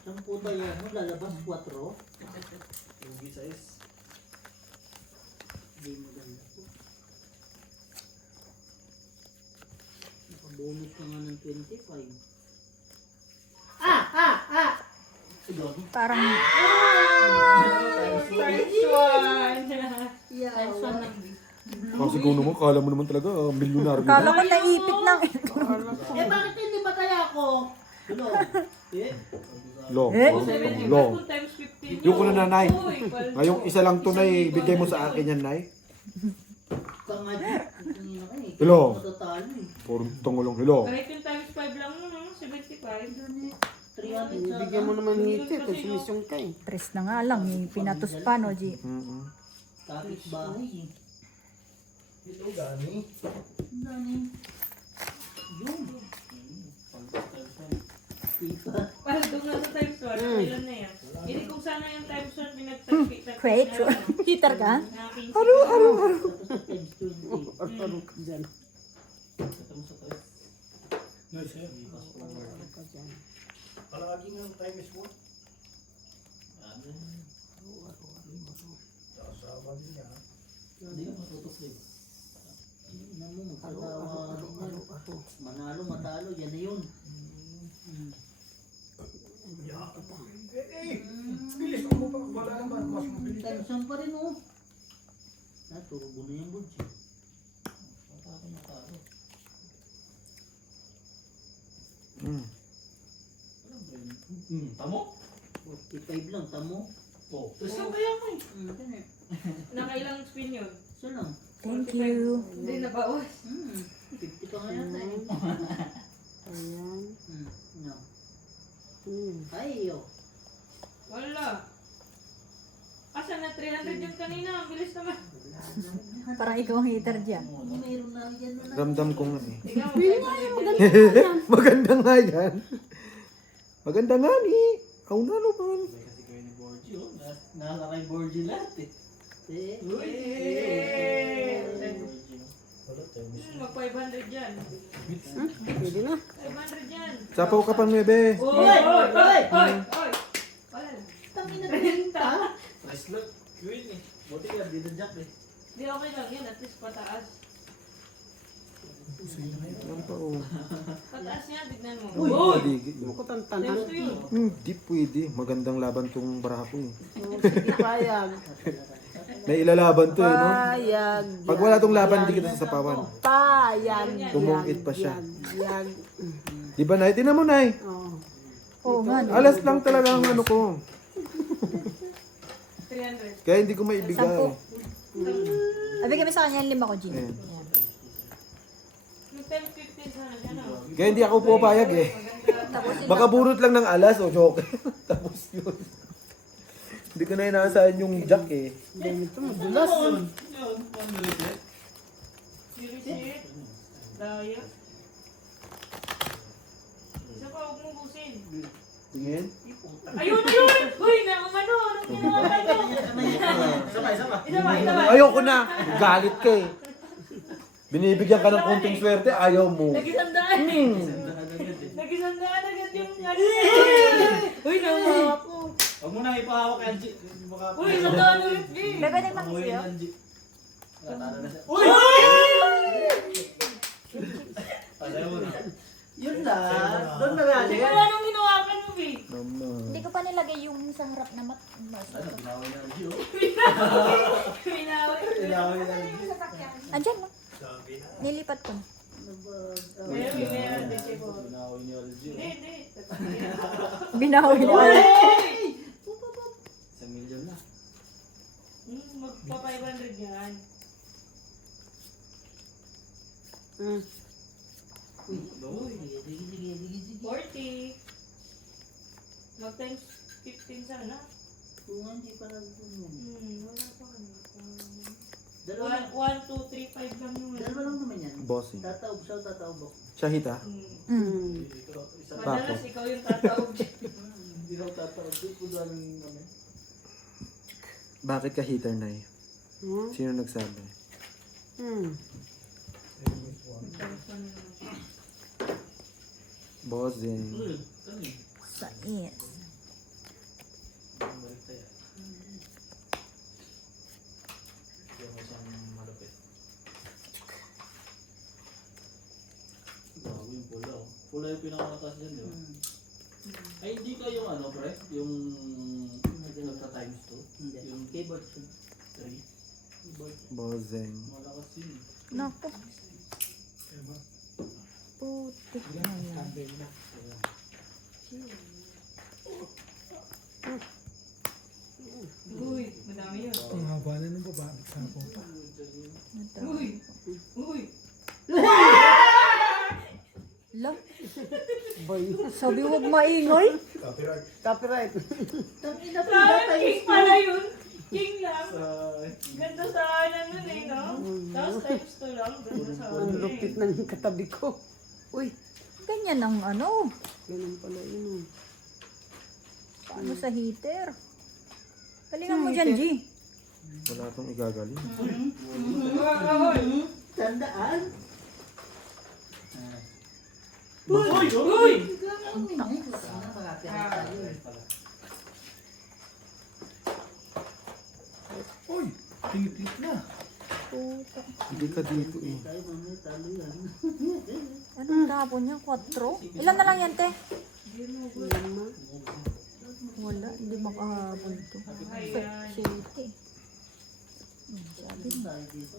Saan po ba yan? Lalabas 4? Hindi maganda po. Nakabonus ka nga ng 25. Parang, Kasi kung naman, kala mo naman talaga, milyonaryo kala na. ko naipit ng Eh bakit hindi ba kaya ako? Hello? Eh? Long. Times 15 Yung ko na nanay. Ngayong isa lang to na ibigay mo sa akin yan, nay. Kanga dyan. Hello. Matatalo eh. Puro tungulong hello. Kahit yung times 5 lang mo, 75. 300 Bigyan mo naman hiti, ito sumisyong ka eh. 3 na nga lang. Eh. Pinatos pa, no, G? Mm-mm. Kapit bahay eh. Ito gani. Ang dami. Yun. Ipa. Para doon nga sa times 1, ilan na yan? Hindi kung sana yung times 1 pinagtagpit. Great. Heater ka? Tapos sa times 20. Ano ka dyan? Nice, eh. Palagi nga ang time is what? Kasama din niya. Hindi ka matutok din. Ina mo, magkatawa. Manalo, matalo, yan na yun. Bilis mo pa. Wala naman. Mas mabilis yan. Tension pa rin oh. Turbo na yung budget. Matalo. Tamo? 45 lang, tamo. Oh. Tapos lang kaya mo eh. Nakailang spin yun? Isa lang. Thank you. Hindi na bawas. 50 pa nga yata eh. Ayan. No. Hmm. Ay, yo. Wala. Asa na 300 yung kanina? Ang bilis naman. Parang ikaw ang heater dyan. Mayroon na yan na. Ramdam ko nga eh. Ikaw, Maganda nga yan. Maganda nga ni. Aw na naman. Kasi kayo ni Borgie oh. Nasa kay Borgie lahat eh. mag 500 dyan. Pwede na. 500 yan. Sapaw ka pang mebe. Oy! Wala. Tangin na pinta. Nice look. Queen eh. Buti ka, di na jack eh. Di okay lang yan. At least pataas. Ano pa oh. Pataas niya, tignan mo. Paligid. Ano ko tantanan? Ito yun. Di pwede. Magandang laban tong barapo eh. Sige, payag. Nailalaban to eh, no? Payag. Pag wala tong laban, di kita sasapawan. Payag. Bumungkit pa siya. Yag. Di ba, Nay? Tinan mo, Nay. Oh. Oo nga. no. Alas lang talaga ang ano ko. 300. Kaya hindi ko maibigay. 10. Abigay mo sa kanya yung 5 ko, G. Ayan. Yan. Yung 10-15 sana dyan ah. Kaya hindi ako pupayag eh. Baka burot lang ng alas o joke. Tapos yun. Hindi ko na inaasahan yung jack eh. Ganito, madulas. Sirisit. Daya. Isa pa, huwag mong busin. Tingin? Ayun! Uy, nakamano! Anong ginawa ito? Isa pa. Ayoko na. Galit ka eh. Binibigyan ka ng konting swerte, ayaw mo. Nagisandaan eh. Nagisandaan agad yung ano. Uy, nakuha ako. Huwag mo na ipahawak yan, G. Uy, sandaan ulit eh. Bebe, nagpakisiyo. Uy! Yun lang. Doon na lang. Wala nang ginawa ka mo eh. Naman. Hindi ko pa nilagay yung sa harap na Andyan no? Nilipat ko. Meron din siya po. Hindi. Binawi na. Sa milyon na. Magpa 500 yan. Hmm. Uy, sige. 40. Mag times 15 sana. Kung hindi pa nagpunod. Wala pa kami. Dalawa 1, 2, 3, 5 lang yun. Dalawa lang naman yan. Bossing. Tataob siya, tataob ako. Shahita? Mm. Madalas ikaw yung tatawag dyan. Hindi ako tataob. Di po galing naman. Bakit ka heater, Nay? Hmm? Sino nagsabi? Hmm. Bossing. Sais. Pula yung pinakamataas dyan, di ba? Ay, hindi ka yung ano, pre? Yung nagka-times 2? Yung Keyboard siya. 3? Bossing. Malakas yun. Naku. Putik na yan. Uy, madami yun. Ang haba na ng baba. Uy. Lang. Boy. Sabi huwag maingay. Copyright. Copyright. Sayang, king pala yun. King lang. Ganda sa anan nun eh, no? Tapos times 2 lang. Ganda sa Ang anan lupit eh. ng katabi ko. Uy. Ganyan ang ano. Ganun pala yun. Paano sa heater? Galingan mo dyan, G. Wala akong igagaling. Tandaan. Uy! Uy, tingit na. Puta. Hindi ka dito eh. Tayo mamaya talo yan. Anong tapon niya? 4? Ilan na lang yan, te? Wala, hindi makahabol to. Siyete. Tayo dito.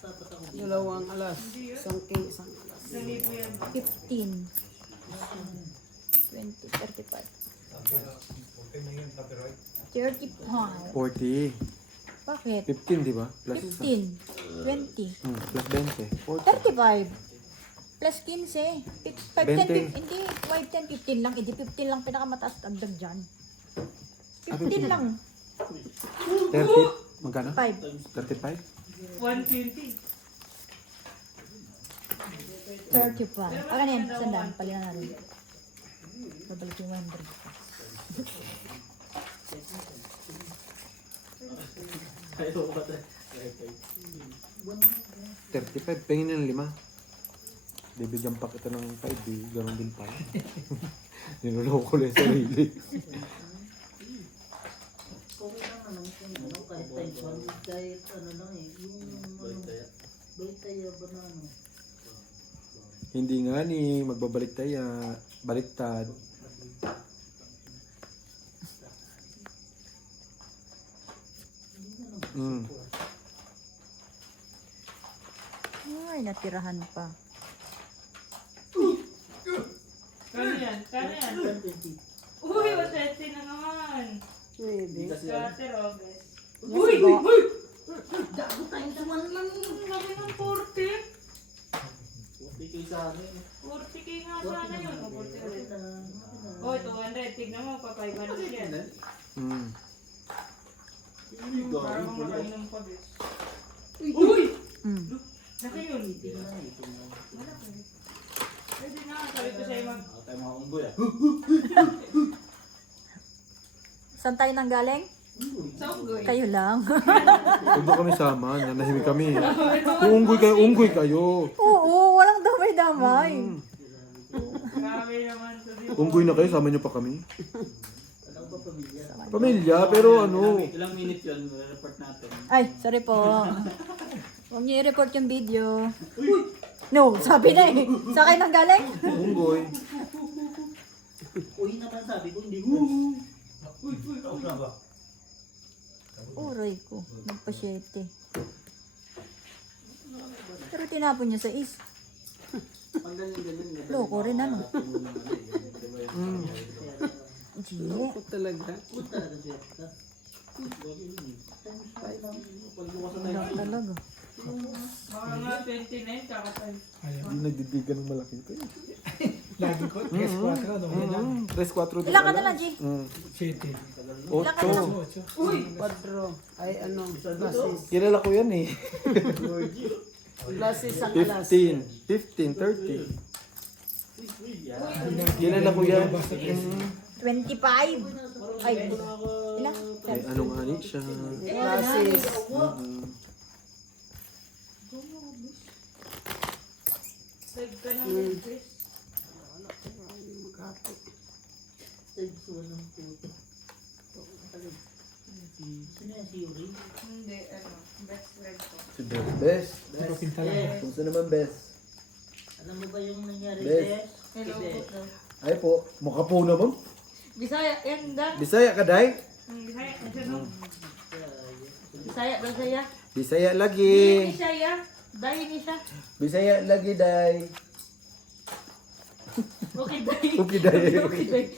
Tapat ako. Dalawang alas. Isang king, isang alas. 15. 20, 35. Okay na yun, copyright. 35. 40. Bakit? 15, di ba? Plus 15. 20. Plus 20. 40. 35. Plus 15. 5, 10, 20. hindi. 5, 10, 15 lang. Hindi 15 lang pinakamataas dagdag dyan. 15 15 lang. 30. Magkano? 5. 35? 120. 35. Pagka na yan, sandaan. Palihan natin. Babalik yung 100. Ayaw ko ba tayo? 35. Pengin ng 5. Bibigyan pa kita ng 5. Di, ganun din pala. Niloloko ko lang yung sarili. Okay lang naman kung ano, kahit times 1, kahit ano lang eh. Yung ano, baitaya ba na ano. Hindi nga ni magbabalik tayo. Baliktad. Mm. Ay, natirahan pa. Kano yan? Kano yan? 120. Uy, 120 na naman. Pwede. Kate Robes. Uy! Uy! Gago times 1 lang. Ang laki ng 40. 40k sa amin. 40k nga sana yun. O 40 ulit. Okay Oh, 200. Tignan mo, pa 500 yan. Mm. Parang makainom pa, bitch. Uy! Mm. Laki yun. na. Malaki. Pwede na. Sabi ko sa'yo mag... Ako tayo mga unggoy ah. Saan tayo nang galing? Sa unggoy. Kayo lang. Huwag ba kami sama? Nanahimik kami. Kung unggoy kayo. Oo, walang damay-damay. Grabe naman to. Di ba? Unggoy na kayo, sama niyo pa kami. Alam ko pamilya. Pamilya, pero ano. Ilang minute yun, report natin. Ay, sorry po. Huwag niyo i-report yung video. No, sabi na eh. Sa kayo nang galing? Unggoy. Uy naman sabi ko, hindi ko. Ako na ba? Uray ko. Nagpa-7. tinapon niya sa is? Loko rin ano. Gee. Loko talaga. Wala talaga. Mga 29, kakatay. Hindi nagdidigan ng malaki ito. Lagi ko, 3-4, no? 3-4 Ilan ka na lang, G? 7. 8. Quadro. Ay ano, glasses. Kilala ko yan eh. Glasses ang alas. 15, 30. Kilala ko yan. 25. Ay, ilan? Ay, anong ani siya? Glasses. Save ka naman, Chris. Sino yan si Yuri? Hindi, best friend ko. Si Bes. Pinta lang. Kumusta naman, Bes? Alam mo ba yung nangyari, Bes. Bes? Hello Bes. po. Ay po, mukha po naman. Bisaya, yan dan. Bisaya ka, Day? Bisaya, nandiyan no? Bisaya daw saya. Bisaya Hindi lagi. siya ya. Dahil ni siya. Bisaya lagi, Day. Okay, dahil. Okay, Day. Okay, dahil.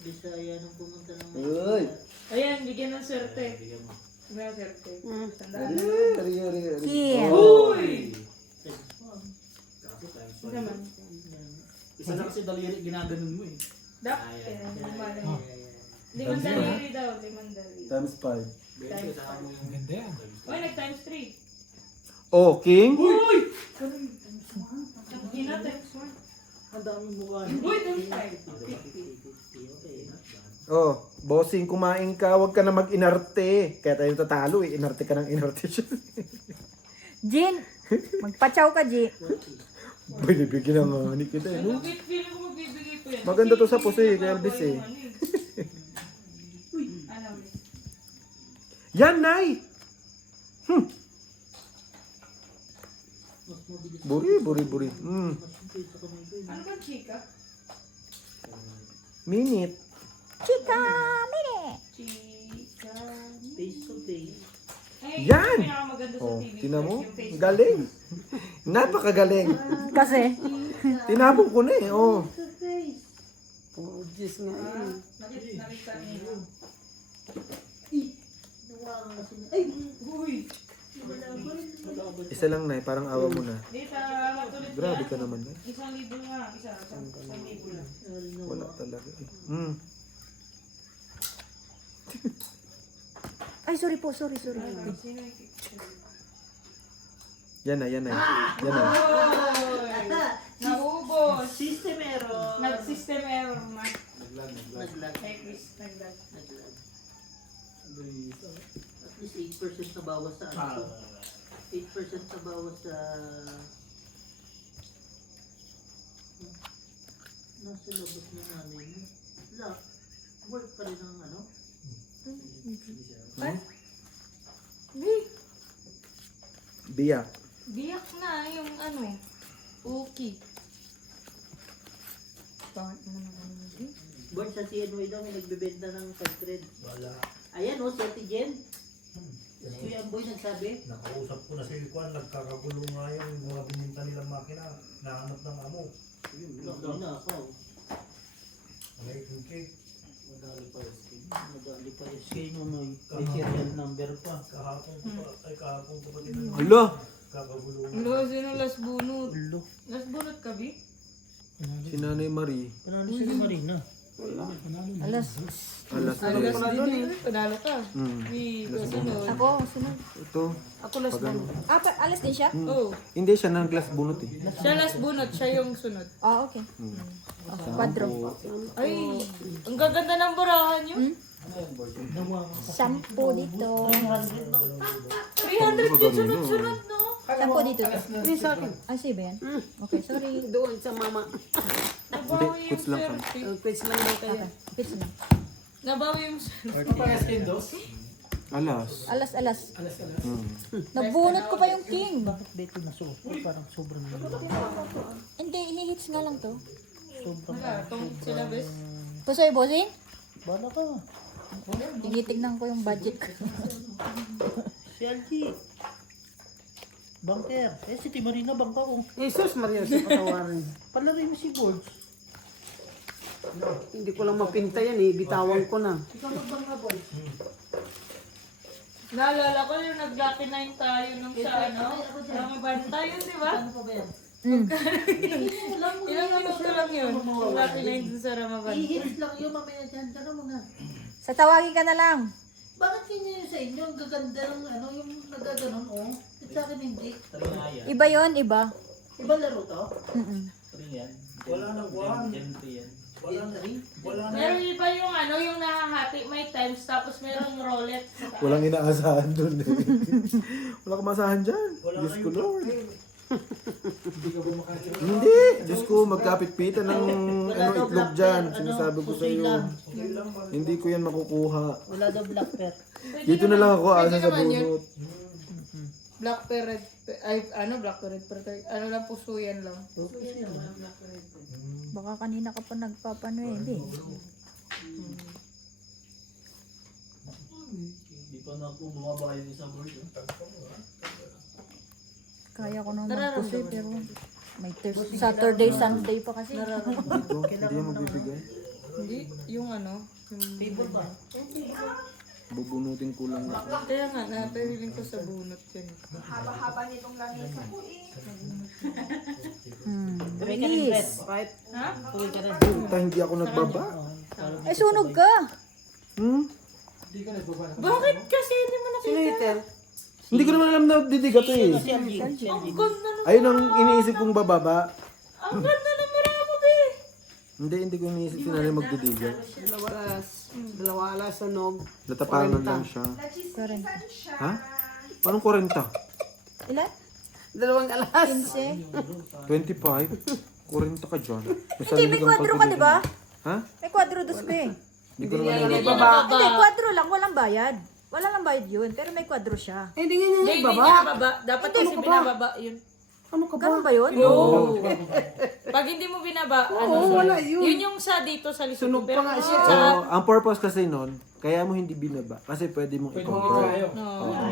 Bisaya nung pumunta ng Uy. Ayan, bigyan ng swerte. Bigyan ng swerte. Sandaan. Kim. Uy! Ano naman? Isa na kasi daliri ginaganon mo eh. Dapat, limang daliri daw, limang daliri. Times 5. Times 5. Ang ganda yan. Uy, nag-times 3. Oh, King? Gina times 1. Ang daming mukha. Uy, times 5. Oh, bossing, kumain ka, wag ka na mag-inarte. Kaya tayo tatalo eh, inarte ka ng inarte siya. Jin, magpachaw ka, G. Binibigyan ng ani kita eh, no? Feeling ko magbibigay ko yan. Maganda to Kasi sa puso eh, hindi kay Elvis nababa eh. yung ano Alam mo. Yan, Nay! Mas mabilis. Buri. Mas mabilis ako nito. Ano ba, chika? Minute. Chika, mire. Chika. Face to face. Ay, Yan! yung pinakamaganda sa Oh, TV. tinan mo? yung face. Galing. Napakagaling. Kasi, Tinapon ko na eh, oh. Puro Diyos nga yun. Nakita niyo. Nawakan kasi na. Ay! Uy! Isa lang, Nay, parang awa mo na. Dito, matulit Grabe yan. ka naman, Nay. 1,000 nga. Isang libo lang. Wala talaga eh. ay, sorry po, sorry. Sino yung picture? Yan na. Yan na. Oy! Naubos! Systemero! Nag-system error na. Naglag. Kay Chris, naglag. Naglag. At least 8% na bawas sa ano. 8% na bawas sa... Nasa labas na namin. Lock. Work pa rin ang ano. Biyak. Biyak na yung ano. Okay. Bakit mo naman yun? Born sa CNY daw may nagbebenta ng 500. Wala. Ayan o, si Ate Jen. Kuya Boy nagsabi. Nakausap ko na si Kwan, nagkakagulo nga yung mga bininta nilang makina. Nahanap ng amo. Hindi na ako. American cake. Madali pa yung skin noy. May serial number pa. Kahapon ko pa din Hala! kakagulo. Lo, sino last bunot? Last bunot ka, Bi? Si Nanay Marie. Panalo si Marina. alas. Alas Alas na. din eh. Panalo ka. Hmm. Bi, kasunod. Ako, sunod. Ito. Ako last Pag ano. one. Alas din siya? Oh, Hindi siya ng glass bunot eh. siya last bunot, siya yung sunod. Ah, okay. Quadro. Ay, ang gaganda ng barahan yun. Sampo dito. 300 yung sunod-sunod, no? Sampo dito. Hindi sa akin. Ah, si ba yan? Okay, sorry. Doon sa mama. Nabawi yung quits lang kami. swerte. Quiz lang daw kayo. Pits na. Nabawi yung swerte. Papagas kayo dos? Alas. Alas. Alas. Nabunot ko pa yung king. Bakit dito na so? Parang sobrang Hindi, hihits nga lang to. Wala, tungkol sila, bes. Pusoy, bossing? Bala ka. Tinitignan ko yung budget ko. Si LG. Bangker. Eh, si Timarina bangka ko. Jesus Maria sa patawarin. Palari mo si Bulls. Hindi ko lang mapinta yan eh. Bitawan ko na. Ikaw magbangka, boy. Naalala ko yung nag-lucky 9 tayo nung sa ano, Ramadan tayo, di ba? Ano pa ba yan? Ilang minuto lang yun, yung lucky 9 dun sa Ramadan. I-hits lang yun, mamaya dyan. Tara muna. Sa tawagin ka na lang. Bakit yun yung sa inyo? Ang gaganda ng ano, yung nagaganon, oh. At sa akin hindi. Iba yon, iba. Iba laro to? Mm-mm. Wala nang buwan. Wala na. Wala na. Meron iba yung ano, yung nahahati may times, tapos merong roulette. Walang inaasahan dun eh. Wala kang masahan dyan. Wala Diyos na ko yung Lord. Hindi ka ba makakita? Hindi. Diyos ko, magkapit-pitan ng ano, itlog dyan. Sinasabi ko sa iyo. Hindi ko yan makukuha. Wala daw black pair. Dito na lang ako asa sa naman yun. bunot. Black parrot, ay ano black parrot, ano lang puso yan lang. Baka kanina ka pa nagpapano eh, hindi. Hindi pa na ako bumabayan sa board. Kaya ko naman magpuso eh, pero may Saturday, Sunday pa kasi. Dito, hindi yan magbibigay. Hindi, yung ano, yung... Table ba? Bubunutin ko lang ako. Kaya nga, napahiling ko sa bunot yun. Haba-haba nitong lamesa ko eh. Release. Right? Ha? Puta, hindi ako nagbaba. Eh, sunog ka. Bakit kasi hindi mo Sino nakita? Hitel? Hindi ko naman alam na didiga to eh. Ang ganda na, Ayun ang iniisip kong bababa. ang ganda na maramo be. Hindi ko iniisip si nanay magdidiga. Dalawa alas sunog. Natapangan lang siya. Nachisisan siya. Ha? Anong 40? Ilan? Dalawang alas. 15? 25? 40 ka dyan. Hindi, may kwadro ka, di ba? Ha? May kwadro dos pa eh. Hindi ko naman alam. Hindi mo nababa. Hindi, kwadro lang, walang bayad. Wala lang bayad yun, pero may kwadro siya. Eh, hindi nga niya Hindi, hindi ibaba. niya nababa. Dapat kasi binababa yun. Ano ka ba? Ganun ba yun? Oo. Pag hindi mo binaba, ano, wala yun. yun yung sa dito sa likod. Sunog pa nga siya. So, ang purpose kasi nun, kaya mo hindi binaba. Kasi pwede mong i-control. No.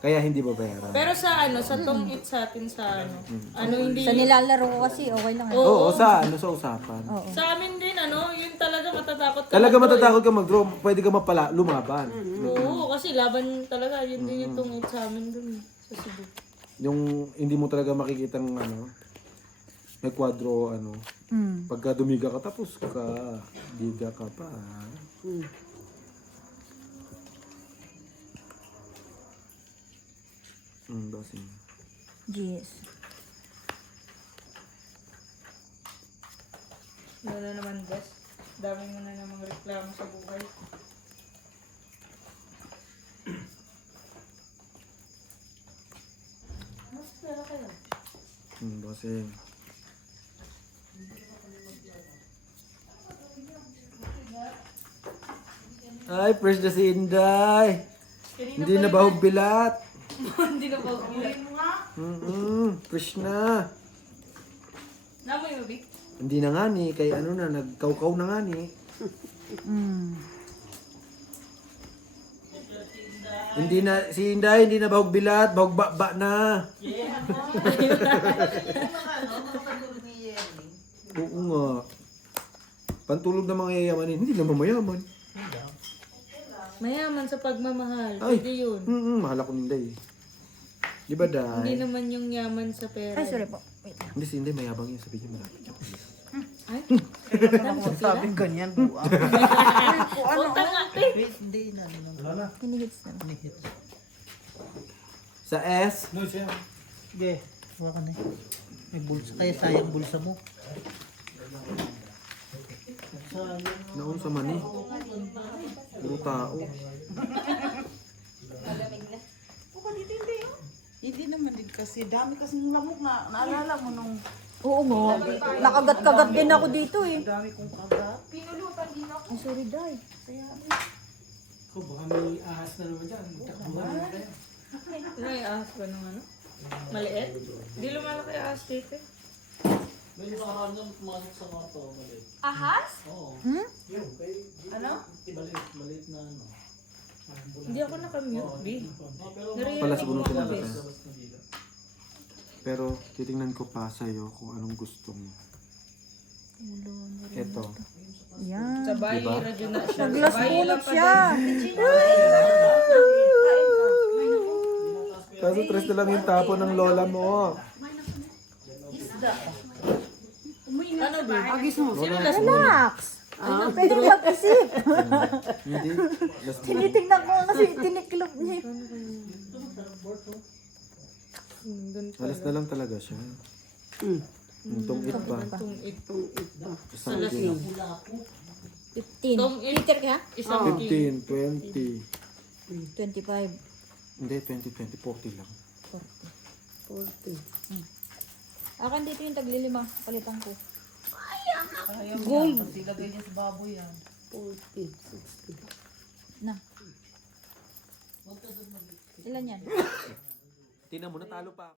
Kaya hindi babayaran. Pero sa ano, sa tong-it sa atin sa ano hindi... Sa nilalaro ko kasi, okay lang. Oo, sa usapan. Sa amin din, ano, yun talaga matatakot ka. Talaga mag-draw matatakot ka mag-draw, pwede ka lumaban. Oo, kasi laban talaga. Yun din yung tong-it sa amin dun sa Cebu. Yung hindi mo talaga makikita ng may kwadro, pagka dumiga ka tapos diga ka pa. Basing. Yes. Ano na naman, Des? Dami mo na namang reklamo sa buhay. Mas pera kayo. Basing. Ay, fresh na si Inday. Hindi na bahog bilat. Hindi na ba ulit? Fresh na. Namoy mo, Vic? Hindi na nga ni, kay nagkaukaw na nga ni. Hindi na, si Inday, hindi na bahog bilat, bahog ba na. Oo nga. Pantulog ng mga yayamanin, hindi naman mayaman. Mayaman sa pagmamahal. Ay. Pwede yun. Mahal ako ni Inday. Di ba, Hindi Day? naman yung yaman sa pera. Ay, sorry po. Wait lang. Hindi, si Inday mayabang yun, sabi niya malapit siya. Ay? Sabing ganyan, buang. Punta nga, eh. Hindi na. Hinihits na. Sa S, No, siya. Sige, huwag ka na. May bulsa. Kaya sayang bulsa mo. naon sa mani. Puro tao. Hindi naman din kasi, dami kasing lamok na naalala mo nung Oo nga. Nakagat-kagat din ako dito eh. dami kong kagat. Pinulutan din ako. Ay, sorry, Day. Ko baka may ahas na naman dyan. Magtakbuhan na kayo. May ahas ba nung ano? Maliit? Hindi lumalaki ahas dito. May nakaraan ng pumasok sa kwarto, maliit. Ahas? Oo. Ano? Maliit na ano. Hindi ako nakamute, B. Pero Pala siguro Narinig mo ako, pinatay. bes. labas na dila. Pero titingnan ko pa sa'yo kung anong gusto mo. Ito. Yan. Sa bayi, Diba? radyo na siya. Naglas Sa bayi bunot lang pa siya. Kaso tres na lang yung tapo ng lola mo. Ano ba? Agis mo. Relax. Pwede mag-isip. Hindi. Last mo. Tinitingnan ko kasi tiniklop niya. Alas na lang talaga siya. Mm. Yung tungit pa. Itong ito. Isang din. 15. Liter ka? Isang 15, 20. 25. Hindi, 20, 40 lang. 40. Akin dito yung taglilima. Palitan ko. Gold. Ilagay niya sa baboy yan. 40, 60. Na. Ilan yan? Tingnan mo, natalo pa.